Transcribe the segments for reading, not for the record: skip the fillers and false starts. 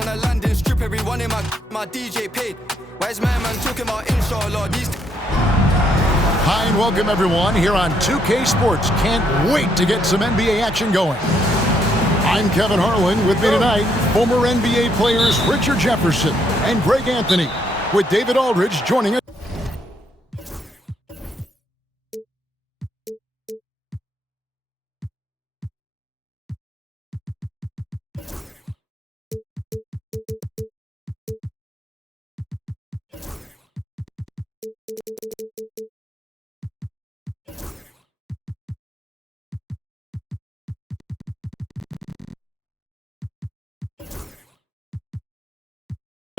on a landing strip, everyone in my DJ paid. Why is my man talking about inshallah? Hi and welcome everyone here on 2K Sports. Can't wait to get some NBA action going. I'm Kevin Harlan. With me tonight, former NBA players Richard Jefferson and Greg Anthony, with David Aldridge joining us.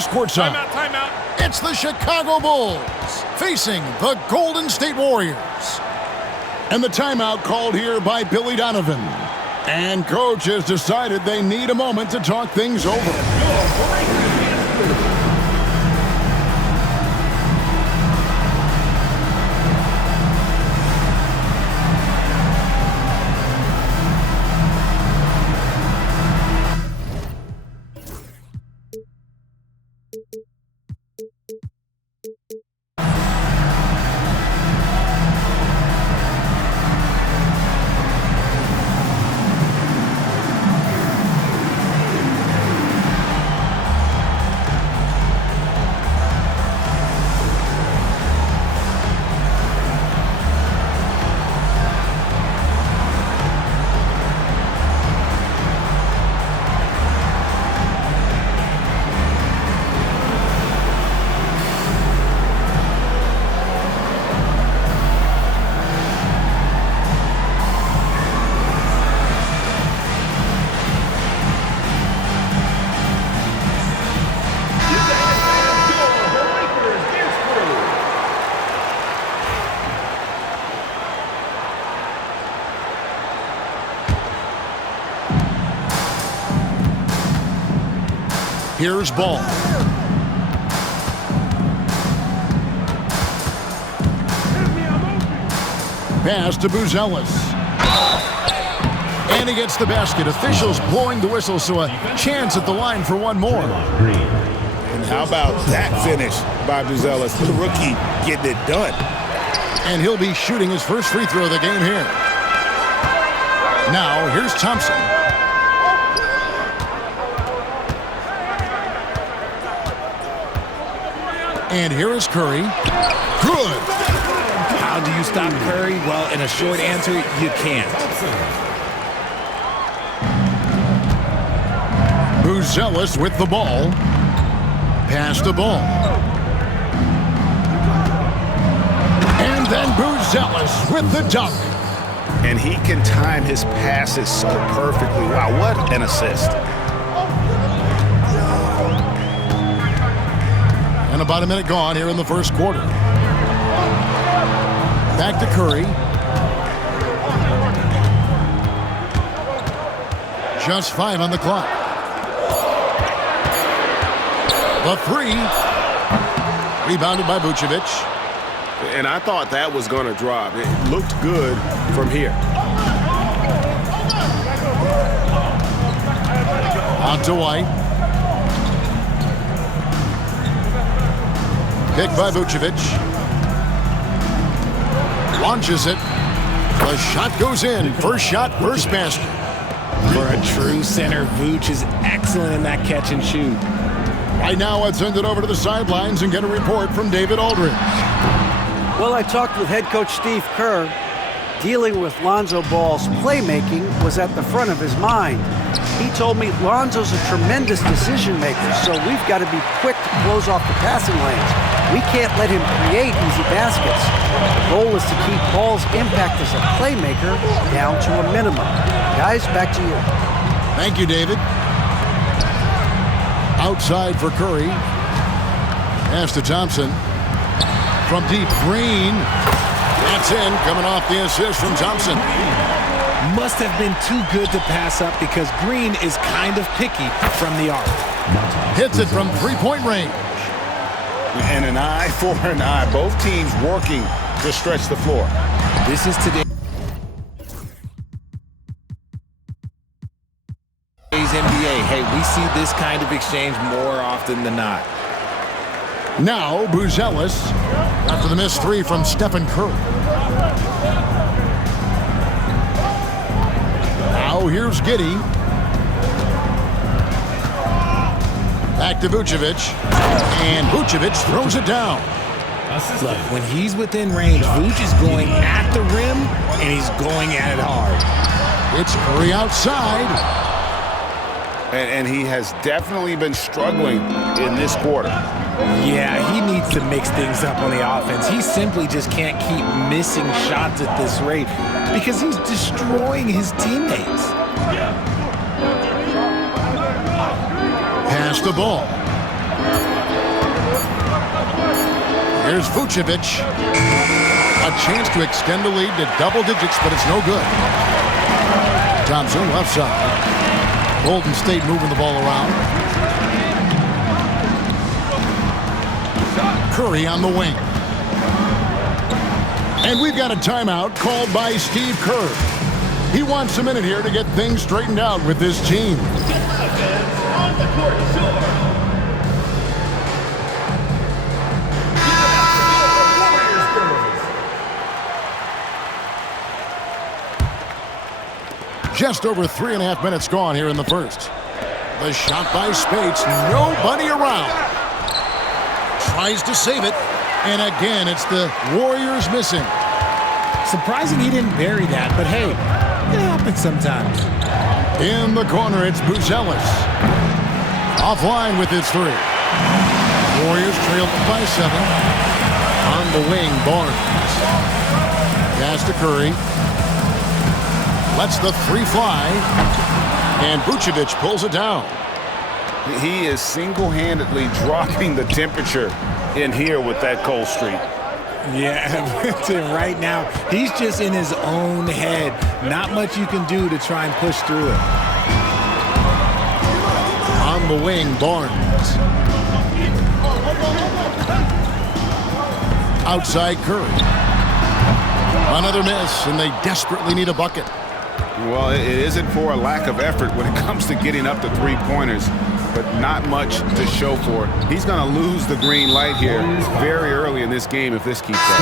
Courtside. Timeout. It's the Chicago Bulls facing the Golden State Warriors. And the timeout called here by Billy Donovan. And coach has decided they need a moment to talk things over. Here's Ball. Pass to Buzelis. And he gets the basket. Officials blowing the whistle, so a chance at the line for one more. And how about that finish by Buzelis? The rookie getting it done. And he'll be shooting his first free throw of the game here. Now, here's Thompson. And here is Curry. Good. How do you stop Curry? Well, in a short answer, you can't. Buzelis with the ball. Pass the ball. And then Buzelis with the dunk. And he can time his passes so perfectly. Wow, what an assist. And about a minute gone here in the first quarter. Back to Curry. Just 5 on the clock. The three. Rebounded by Vucevic. And I thought that was going to drop. It looked good from here. On to White. Picked by Vucevic. Launches it. The shot goes in. First shot, first basket. For a true center, Vooch is excellent in that catch and shoot. Right now, let's send it over to the sidelines and get a report from David Aldridge. Well, I talked with head coach Steve Kerr. Dealing with Lonzo Ball's playmaking was at the front of his mind. He told me Lonzo's a tremendous decision maker, so we've got to be quick to close off the passing lanes. We can't let him create easy baskets. The goal is to keep Ball's impact as a playmaker down to a minimum. Guys, back to you. Thank you, David. Outside for Curry. Pass to Thompson. From deep, Green. That's in, coming off the assist from Thompson. Must have been too good to pass up because Green is kind of picky from the arc. Hits it from three-point range. And an eye for an eye. Both teams working to stretch the floor. This is today's NBA. hey, we see this kind of exchange more often than not. Now, Buzelis, after the missed three from Stephen Curry. Now, here's Giddey. Back to Vucevic. And Vucevic throws it down. Look, when he's within range, Vuce is going at the rim, and he's going at it hard. It's Curry outside. And he has definitely been struggling in this quarter. Yeah, he needs to mix things up on the offense. He simply just can't keep missing shots at this rate because he's destroying his teammates. Pass the ball. Here's Vucevic. A chance to extend the lead to double digits, but it's no good. Thompson left side. Golden State moving the ball around. Curry on the wing. And we've got a timeout called by Steve Kerr. He wants a minute here to get things straightened out with this team. Just over 3.5 minutes gone here in the first. The shot by Speights, nobody around. Tries to save it, and again, it's the Warriors missing. Surprising he didn't bury that, but hey, it happens sometimes. In the corner, it's Buzelis. Offline with his three. Warriors trailed by 7. On the wing, Barnes. Pass to Curry. Lets the three fly. And Vucevic pulls it down. He is single-handedly dropping the temperature in here with that cold streak. Yeah, right now, he's just in his own head. Not much you can do to try and push through it. On the wing, Barnes. Outside Curry. Another miss, and they desperately need a bucket. Well, it isn't for a lack of effort when it comes to getting up to three-pointers, but not much to show for it. He's going to lose the green light here very early in this game if this keeps up.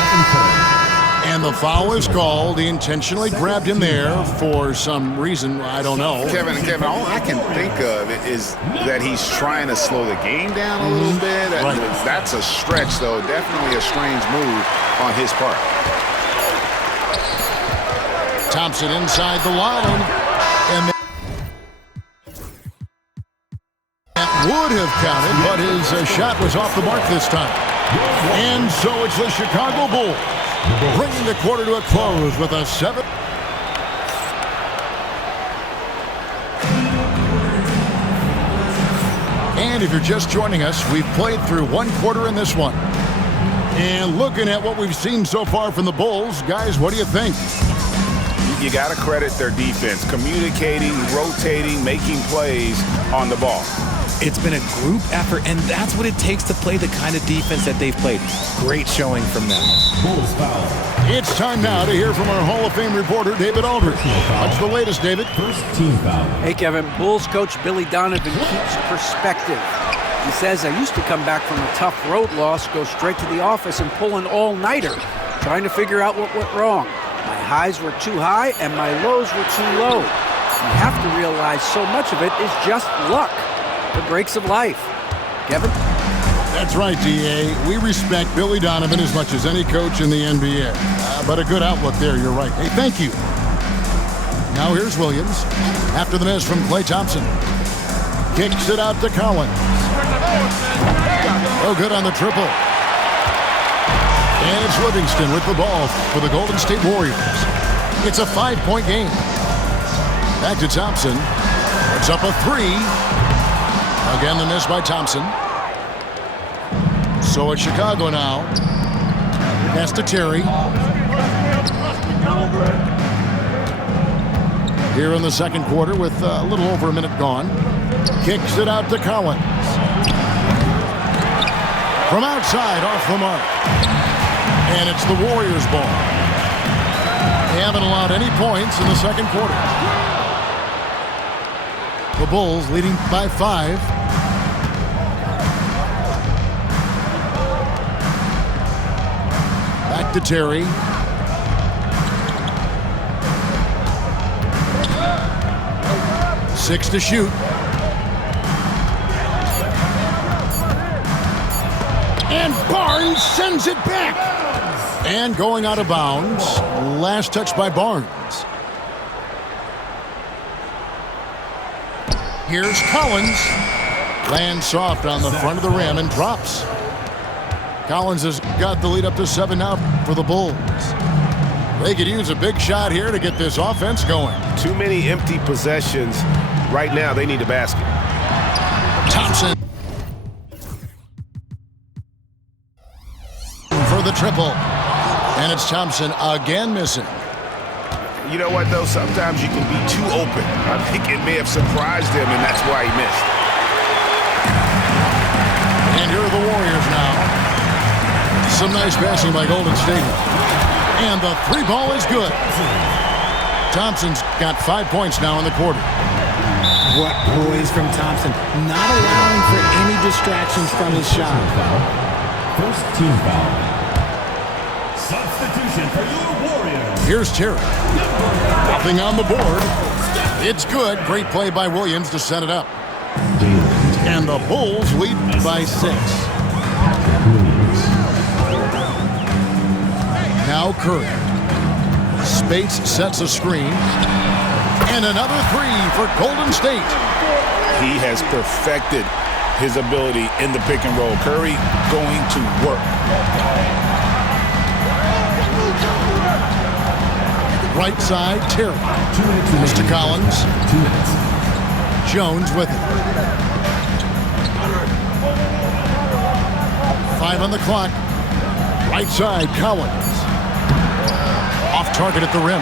And the foul is called. He intentionally grabbed him there for some reason. I don't know. Kevin, all I can think of is that he's trying to slow the game down a little bit. Right. That's a stretch, though. Definitely a strange move on his part. Thompson inside the line. And that would have counted, but his shot was off the mark this time. And so it's the Chicago Bulls bringing the quarter to a close with a 7. And if you're just joining us, we've played through one quarter in this one. And looking at what we've seen so far from the Bulls, guys, what do you think? You got to credit their defense, communicating, rotating, making plays on the ball. It's been a group effort, and that's what it takes to play the kind of defense that they've played. Great showing from them. It's time now to hear from our Hall of Fame reporter, David Aldridge. What's the latest, David? First team foul. Hey, Kevin. Bulls coach Billy Donovan keeps perspective. He says, I used to come back from a tough road loss, go straight to the office and pull an all-nighter, trying to figure out what went wrong. My highs were too high and my lows were too low. You have to realize so much of it is just luck. The breaks of life. Kevin? That's right, D.A. We respect Billy Donovan as much as any coach in the NBA. But a good outlook there, you're right. Hey, thank you. Now here's Williams. After the miss from Klay Thompson. Kicks it out to Collins. Oh, good on the triple. And it's Livingston with the ball for the Golden State Warriors. It's a 5-point game. Back to Thompson. Puts up a 3. Again, the miss by Thompson. So it's Chicago now. Pass to Terry. Here in the second quarter with a little over a minute gone. Kicks it out to Collins. From outside, off the mark. And it's the Warriors' ball. They haven't allowed any points in the second quarter. The Bulls leading by 5. Back to Terry. Six to shoot. And Barnes sends it back. And going out of bounds. Last touch by Barnes. Here's Collins. Lands soft on the front of the rim and drops. Collins has got the lead up to 7 now for the Bulls. They could use a big shot here to get this offense going. Too many empty possessions. Right now, they need a basket. Thompson for the triple. And it's Thompson again missing. You know what, though? Sometimes you can be too open. I think it may have surprised him, and that's why he missed. And here are the Warriors now. Some nice passing by Golden State. And the 3 ball is good. Thompson's got 5 points now in the quarter. What poise from Thompson, not allowing for any distractions from his shot. First team foul. Substitution for your Warriors. Here's Terry. Nothing on the board. It's good. Great play by Williams to set it up. And the Bulls lead by 6. Now Curry. Spates sets a screen. And another 3 for Golden State. He has perfected his ability in the pick and roll. Curry going to work. Right side, Terry. Mr. Collins. Jones with it. 5 on the clock. Right side, Collins. Off target at the rim.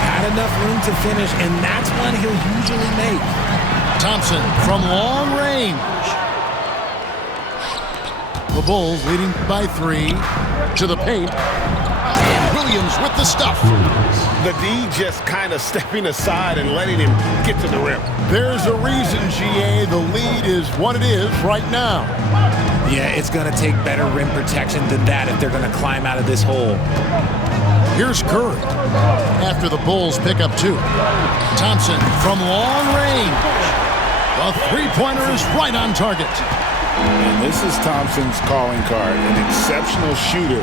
Had enough room to finish, and that's one he'll usually make. Thompson from long range. The Bulls leading by 3 to the paint. And Williams with the stuff. The D just kind of stepping aside and letting him get to the rim. There's a reason, GA, the lead is what it is right now. Yeah, it's going to take better rim protection than that if they're going to climb out of this hole. Here's Curry. After the Bulls pick up 2. Thompson from long range. The 3-pointer is right on target. And this is Thompson's calling card, an exceptional shooter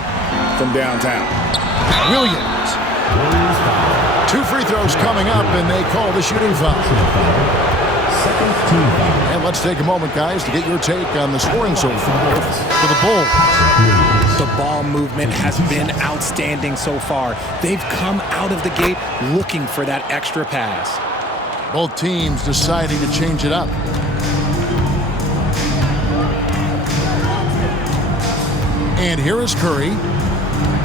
from downtown. Williams. 2 free throws coming up, and they call the shooting foul. Second team foul. And let's take a moment, guys, to get your take on the scoring so far for the Bulls. The ball movement has been outstanding so far. They've come out of the gate looking for that extra pass. Both teams deciding to change it up. And here is Curry.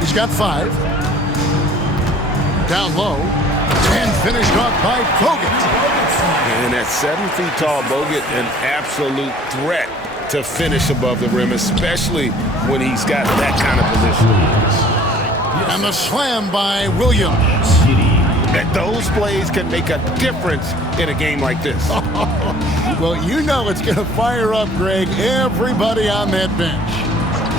He's got 5. Down low. And finished off by Bogut. And at 7 feet tall, Bogut, an absolute threat to finish above the rim, especially when he's got that kind of position. And the slam by Williams. That those plays can make a difference in a game like this. Well, you know it's going to fire up, Greg, everybody on that bench.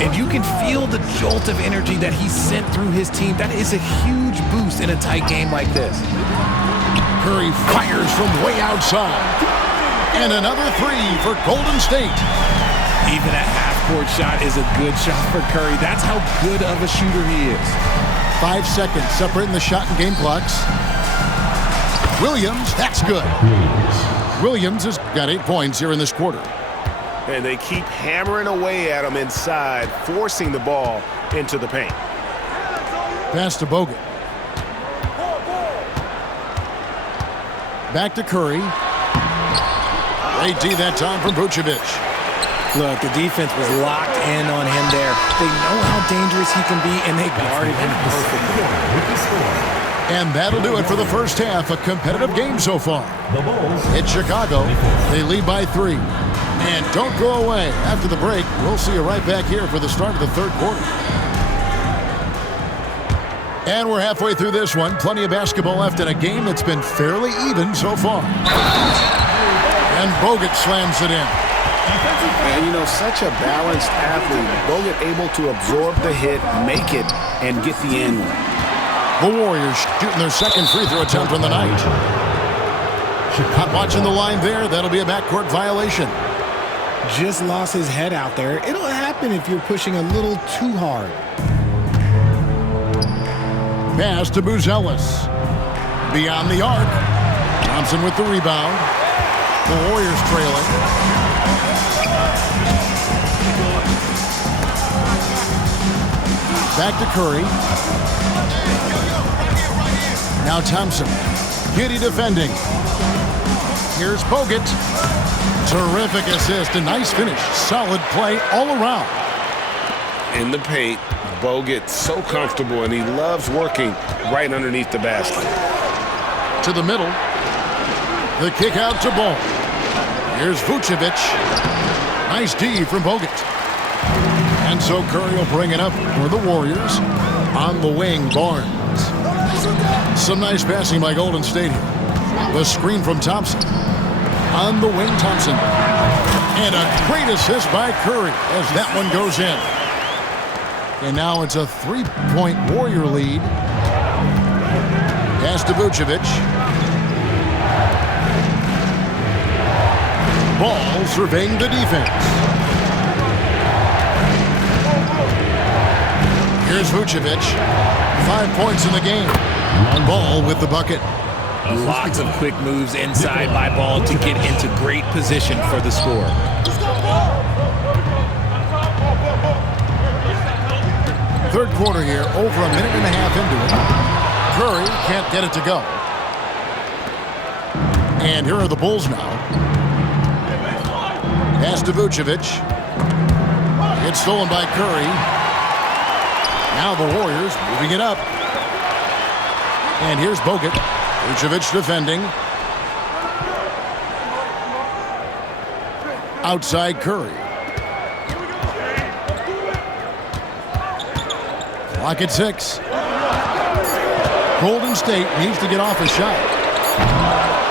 And you can feel the jolt of energy that he sent through his team. That is a huge boost in a tight game like this. Curry fires from way outside. And another 3 for Golden State. Even a half-court shot is a good shot for Curry. That's how good of a shooter he is. 5 seconds separating the shot and game clocks. Williams, that's good. Williams has got 8 points here in this quarter. And they keep hammering away at him inside, forcing the ball into the paint. Pass to Bogut. Back to Curry. Great D that time from Vucevic. Look, the defense was locked in on him there. They know how dangerous he can be, and they guarded him perfectly. And that'll do it for the first half. A competitive game so far. It's Chicago. They lead by 3. And don't go away. After the break, we'll see you right back here for the start of the third quarter. And we're halfway through this one. Plenty of basketball left in a game that's been fairly even so far. And Bogut slams it in. And, you know, such a balanced athlete. Bogut able to absorb the hit, make it, and get the end one. The Warriors shooting their second free throw attempt on the night. Not watching the line there. That'll be a backcourt violation. Just lost his head out there. It'll happen if you're pushing a little too hard. Pass to Buzelis. Beyond the arc. Thompson with the rebound. The Warriors trailing. Back to Curry. Now Thompson. Giddy defending. Here's Bogut. Terrific assist. A nice finish. Solid play all around. In the paint, Bogut so comfortable, and he loves working right underneath the basket. To the middle. The kick out to Ball. Here's Vucevic. Nice D from Bogut. And so Curry will bring it up for the Warriors. On the wing, Barnes. Some nice passing by Golden State here. The screen from Thompson. On the wing, Thompson. And a great assist by Curry as that one goes in. And now it's a three-point Warrior lead. Pass to Vucevic. Ball surveying the defense. Here's Vucevic. 5 points in the game. Ball with the bucket. Lots of quick moves inside by Ball to get into great position for the score. Third quarter here, over a minute and a half into it. Curry can't get it to go. And here are the Bulls now. Pass to Vucevic. It's stolen by Curry. Now the Warriors moving it up. And here's Bogut. Vucevic defending. Outside Curry. Clock at 6. Golden State needs to get off a shot.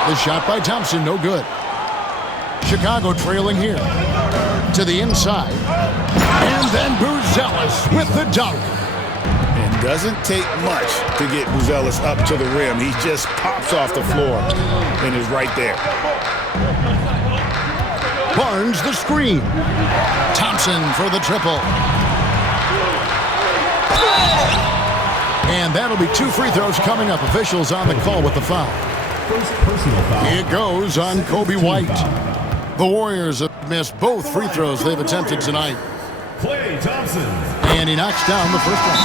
The shot by Thompson, no good. Chicago trailing here. To the inside. And then Buzelis with the dunk. It doesn't take much to get Buzelis up to the rim. He just pops off the floor and is right there. Barnes the screen. Thompson for the triple. And that'll be 2 free throws coming up. Officials on the call with the foul. First personal foul. It goes on Kobe White. The Warriors have missed both free throws they've attempted tonight. Klay Thompson. And he knocks down the first one.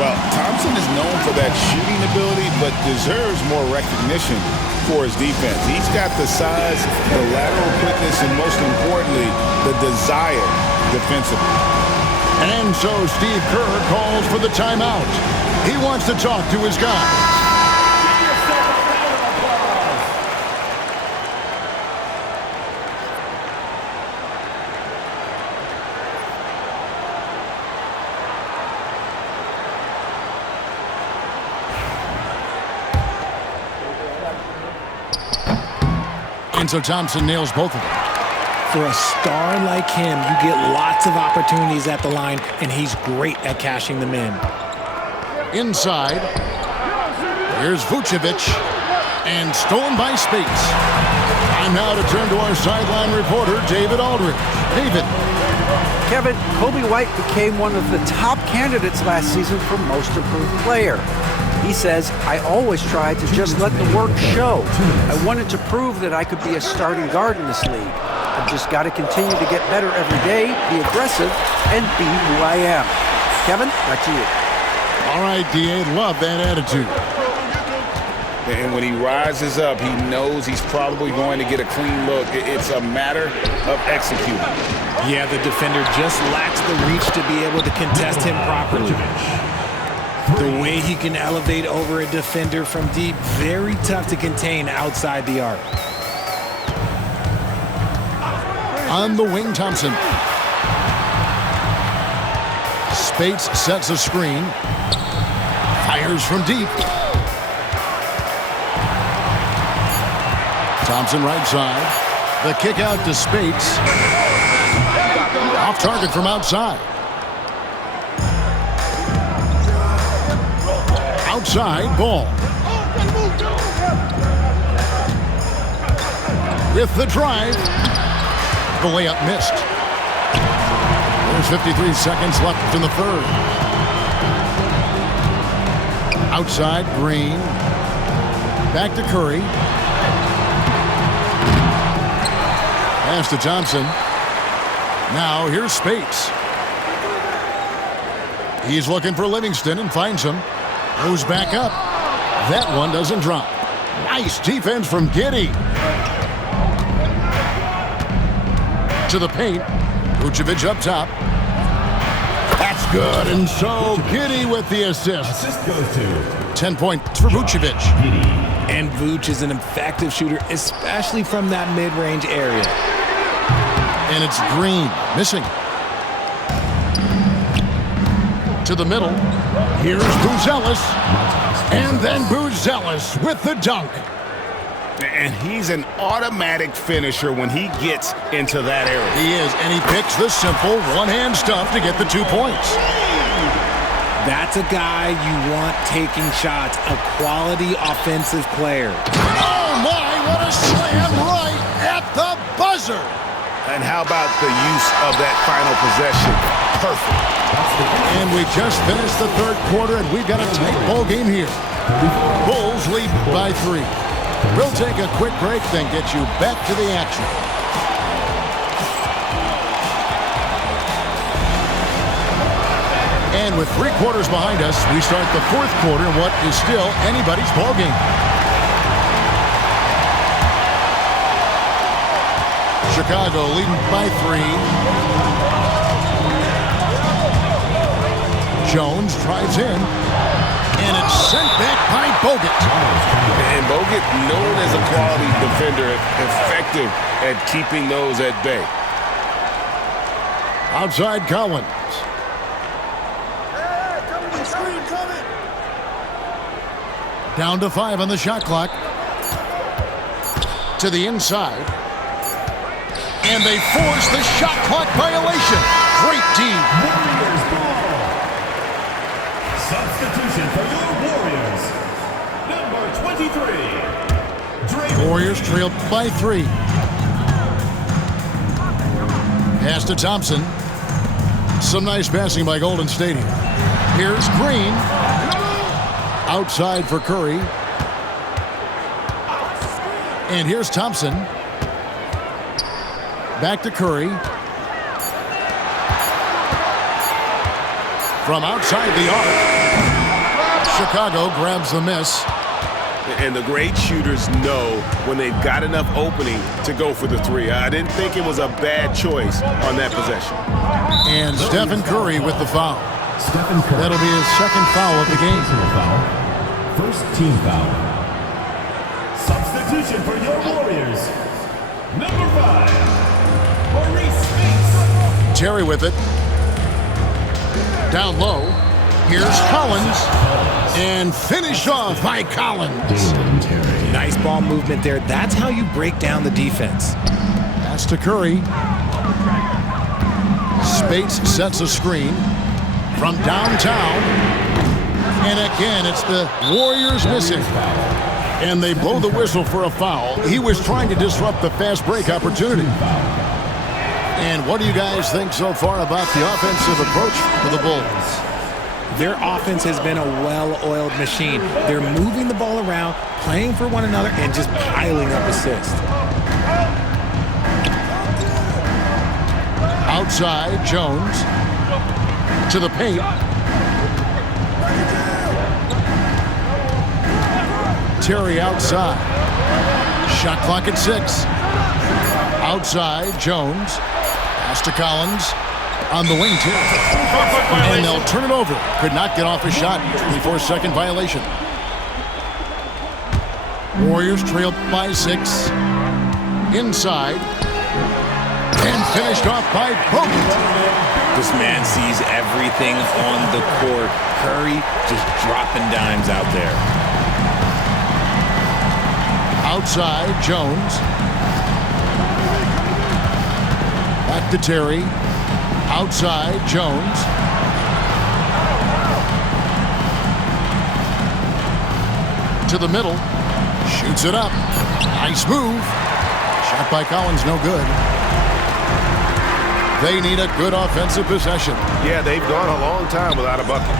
Well, Thompson is known for that shooting ability, but deserves more recognition for his defense. He's got the size, the lateral quickness, and most importantly, the desire defensively. And so Steve Kerr calls for the timeout. He wants to talk to his guys. And so Thompson nails both of them. For a star like him, you get lots of opportunities at the line, and he's great at cashing them in. Inside, here's Vucevic, and stolen by Spates. Time now to turn to our sideline reporter, David Aldridge. David. Kevin, Kobe White became one of the top candidates last season for Most Improved Player. He says, I always tried to just let the work show. I wanted to prove that I could be a starting guard in this league. I've just got to continue to get better every day, be aggressive, and be who I am. Kevin, back to you. All right, D.A., love that attitude. And when he rises up, he knows he's probably going to get a clean look. It's a matter of executing. Yeah, the defender just lacks the reach to be able to contest him properly. The way he can elevate over a defender from deep, very tough to contain outside the arc. On the wing, Thompson. Spates sets a screen. Fires from deep. Thompson right side. The kick out to Spates. Off target from outside. Outside ball. With the drive. The layup missed. There's 53 seconds left in the third. Outside, Green. Back to Curry. Pass to Thompson. Now here's Spates. He's looking for Livingston and finds him. Goes back up. That one doesn't drop. Nice defense from Giddey. To the paint. Vucevic up top. That's good. And so Giddey with the assist. Assist goes to 10 points for Vucevic. And Vuce is an effective shooter, especially from that mid-range area. And it's Green missing. To the middle. Here's Buzelis. And then Buzelis with the dunk. And he's an automatic finisher when he gets into that area. He is, and he picks the simple one-hand stuff to get the 2 points. That's a guy you want taking shots, a quality offensive player. Oh my, what a slam right at the buzzer. And how about the use of that final possession? Perfect. And we just finished the third quarter, and we've got a tight ball game here. Bulls lead by 3. We'll take a quick break, then get you back to the action. And with 3 quarters behind us, we start the fourth quarter in what is still anybody's ball game. Chicago leading by 3. Jones drives in. And it's sent back by Bogut. And Bogut, known as a quality defender, effective at keeping those at bay. Outside Collins. Down to 5 on the shot clock. To the inside. And they force the shot clock violation. Great D. Warriors ball. Substitution for your Warriors. Number 23. Draymond. Warriors trail by 3. Pass to Thompson. Some nice passing by Golden State here. Here's Green. Outside for Curry. And here's Thompson. Back to Curry. From outside the arc. Chicago grabs the miss. And the great shooters know when they've got enough opening to go for the 3. I didn't think it was a bad choice on that possession. And Stephen Curry with the foul. Stephen Curry. That'll be his second foul of the game. Personal foul. First team foul. Substitution for your Warriors. Number 5. Maurice Spates. Terry with it. Down low. Here's Collins. And finish off by Collins. Nice ball movement there. That's how you break down the defense. Pass to Curry. Spates sets a screen from downtown. And again, it's the Warriors missing. And they blow the whistle for a foul. He was trying to disrupt the fast break opportunity. And what do you guys think so far about the offensive approach for the Bulls? Their offense has been a well-oiled machine. They're moving the ball around, playing for one another, and just piling up assists. Outside, Jones. To the paint. Terry outside. Shot clock at 6. Outside, Jones. Pass to Collins. On the wing, too. And they'll turn it over. Could not get off a shot. 24-second violation. Warriors trail by 6. Inside. And finished off by Bogut. This man sees everything on the court. Curry just dropping dimes out there. Outside, Jones. Back to Terry. Outside, Jones. To the middle. Shoots it up. Nice move. Shot by Collins, no good. They need a good offensive possession. Yeah, they've gone a long time without a bucket.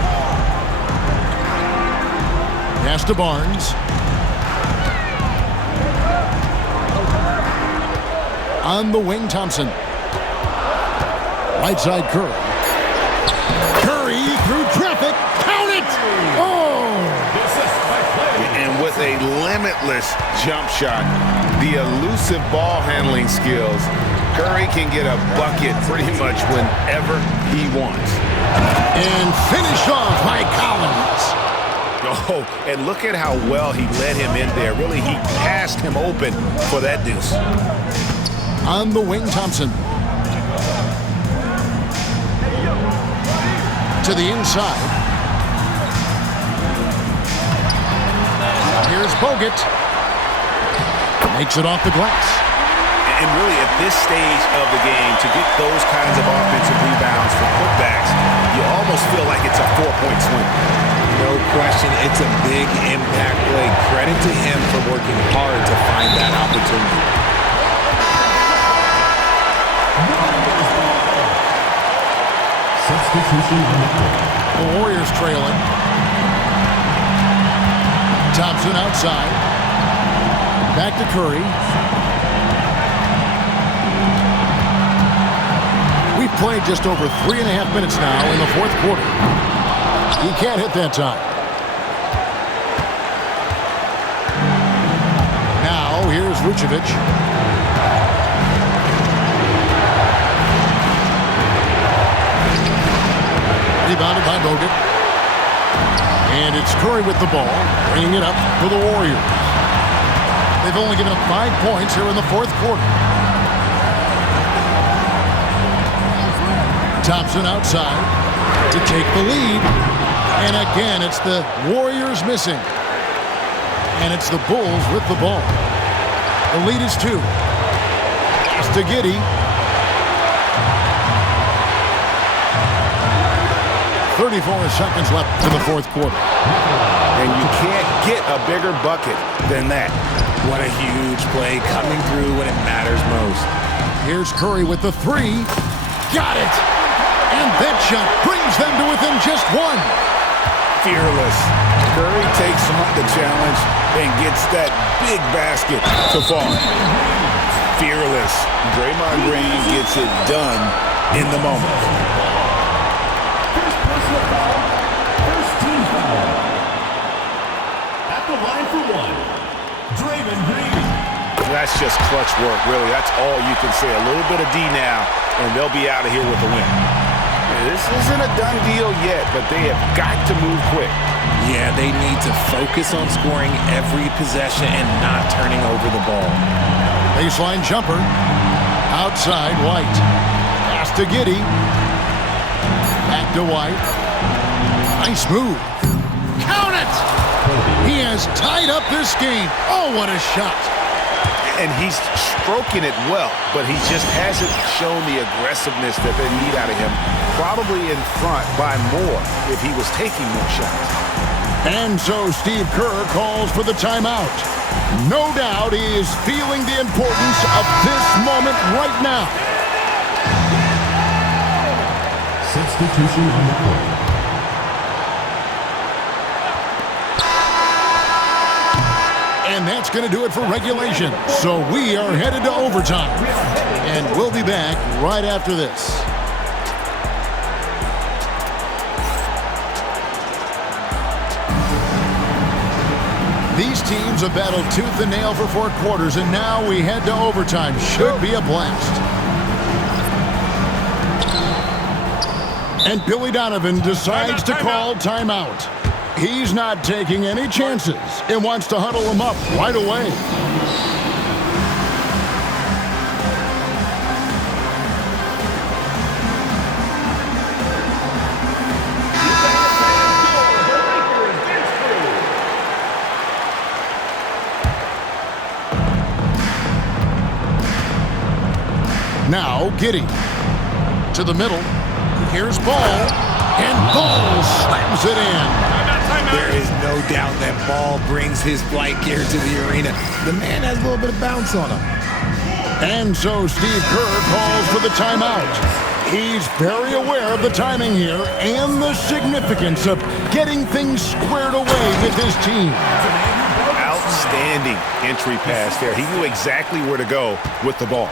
Pass to Barnes. On the wing, Thompson. Right side, Curry. Curry through traffic. Count it! Oh! And with a limitless jump shot, the elusive ball handling skills, Curry can get a bucket pretty much whenever he wants. And finished off by Collins. Oh, and look at how well he led him in there. Really, he passed him open for that deuce. On the wing, Thompson. To the inside. Here's Bogut. Makes it off the glass. And really, at this stage of the game, to get those kinds of offensive rebounds for putbacks, you almost feel like it's a 4-point swing. No question, it's a big impact play. Credit to him for working hard to find that opportunity. Substitution on the court. The Warriors trailing. Thompson outside. Back to Curry. We've played just over 3.5 minutes now in the fourth quarter. He can't hit that time. Now, here's Vucevic. Rebounded by Bogut. And it's Curry with the ball, bringing it up for the Warriors. They've only given up 5 points here in the fourth quarter. Thompson outside to take the lead. And again, it's the Warriors missing. And it's the Bulls with the ball. The lead is 2. Pass to Giddey. 34 seconds left in the fourth quarter. And you can't get a bigger bucket than that. What a huge play coming through when it matters most. Here's Curry with the 3. Got it! And that shot brings them to within just 1. Fearless. Curry takes on the challenge and gets that big basket to fall. Fearless. Draymond Green gets it done in the moment. First team foul. At the line for 1, Draymond Green. That's just clutch work, really. That's all you can say. A little bit of D now, and they'll be out of here with a win. This isn't a done deal yet, but they have got to move quick. Yeah, they need to focus on scoring every possession and not turning over the ball. Baseline jumper. Outside, White. Pass to Giddey. Back to White. Nice move. Count it! He has tied up this game. Oh, what a shot. And he's stroking it well, but he just hasn't shown the aggressiveness that they need out of him. Probably in front by more if he was taking more shots. And so Steve Kerr calls for the timeout. No doubt he is feeling the importance of this moment right now. Substitution on the court. And that's going to do it for regulation. So we are headed to overtime. And we'll be back right after this. These teams have battled tooth and nail for 4 quarters, and now we head to overtime. Should be a blast. And Billy Donovan decides to call timeout. He's not taking any chances and wants to huddle them up right away. Joe Giddey to the middle. Here's Ball, and Ball slams it in. There is no doubt that Ball brings his flight gear to the arena. The man has a little bit of bounce on him. And so Steve Kerr calls for the timeout. He's very aware of the timing here and the significance of getting things squared away with his team. Outstanding entry pass there. He knew exactly where to go with the ball.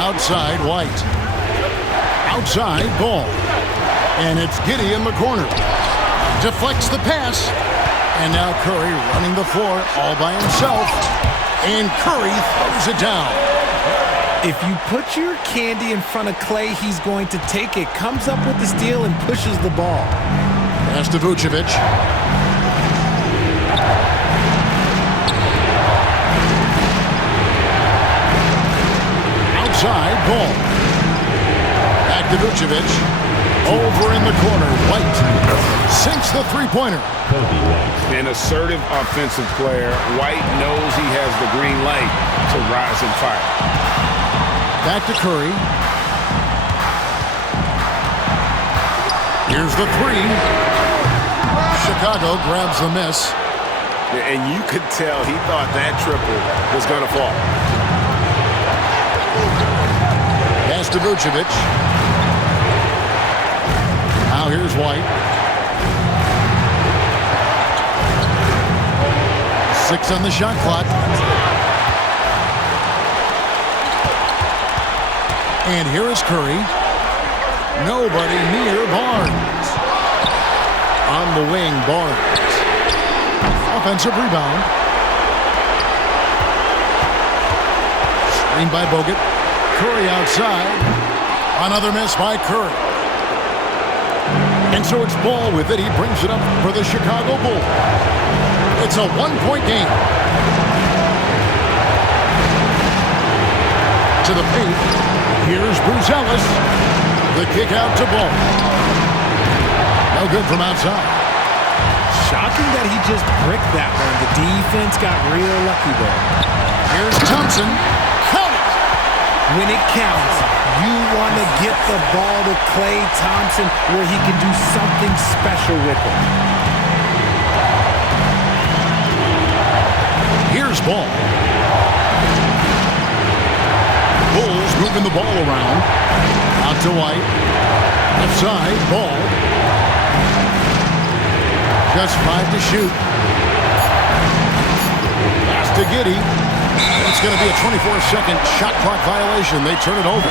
Outside, White. Outside, Ball. And it's Giddey in the corner. Deflects the pass. And now Curry running the floor all by himself. And Curry throws it down. If you put your candy in front of Clay, he's going to take it. Comes up with the steal and pushes the ball. Pass to Vucevic. Outside, Ball. Back to Vucevic. Over in the corner, White sinks the three-pointer. An assertive offensive player. White knows he has the green light to rise and fire. Back to Curry. Here's the three. Chicago grabs the miss. And you could tell he thought that triple was going to fall. Pass to Vucevic. Now here's White. 6 on the shot clock. And here is Curry. Nobody near Barnes. On the wing, Barnes. Offensive rebound. Screened by Bogut. Curry outside. Another miss by Curry. And so it's Ball with it. He brings it up for the Chicago Bulls. It's a one-point game. To the paint. Here's Bruce Ellis. The kick out to Ball. No good from outside. Shocking that he just bricked that one. The defense got real lucky there. Here's Thompson. Count it! When it counts, you want to get the ball to Klay Thompson where he can do something special with it. Here's Ball. Bulls moving the ball around. Out to White. Left side, Ball. Just 5 to shoot. Pass to Giddey. It's going to be a 24-second shot clock violation. They turn it over.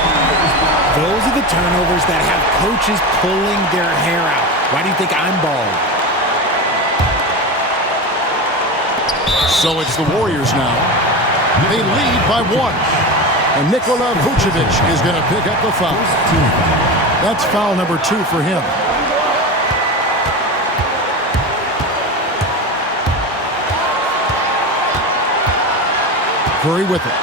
Those are the turnovers that have coaches pulling their hair out. Why do you think I'm bald? So it's the Warriors now. They lead by 1. And Nikola Vucevic is going to pick up the foul. That's foul number 2 for him. Curry with it.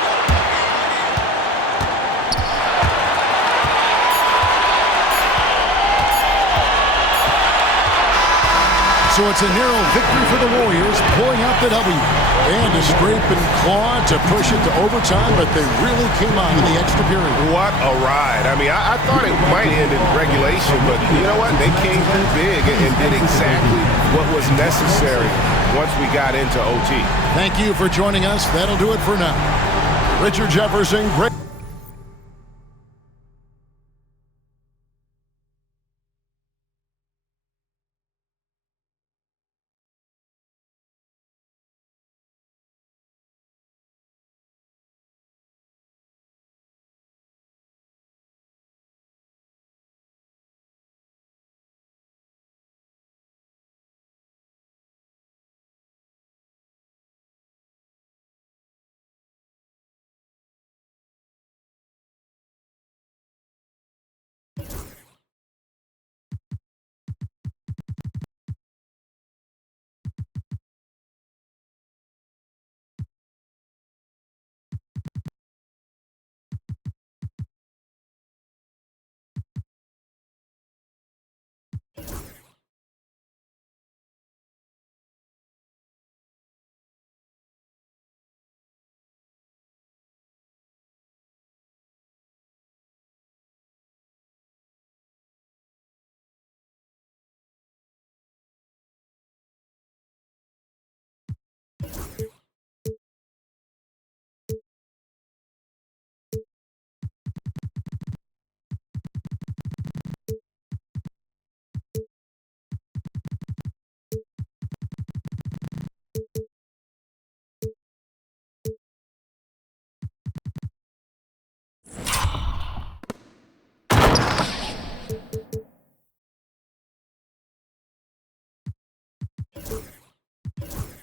So it's a narrow victory for the Warriors, pulling out the W. And to scrape and claw to push it to overtime, but they really came on in the extra period. What a ride. I mean, I thought it might end in regulation, but you know what? They came through big and did exactly what was necessary once we got into OT. Thank you for joining us. That'll do it for now. Richard Jefferson, great. it.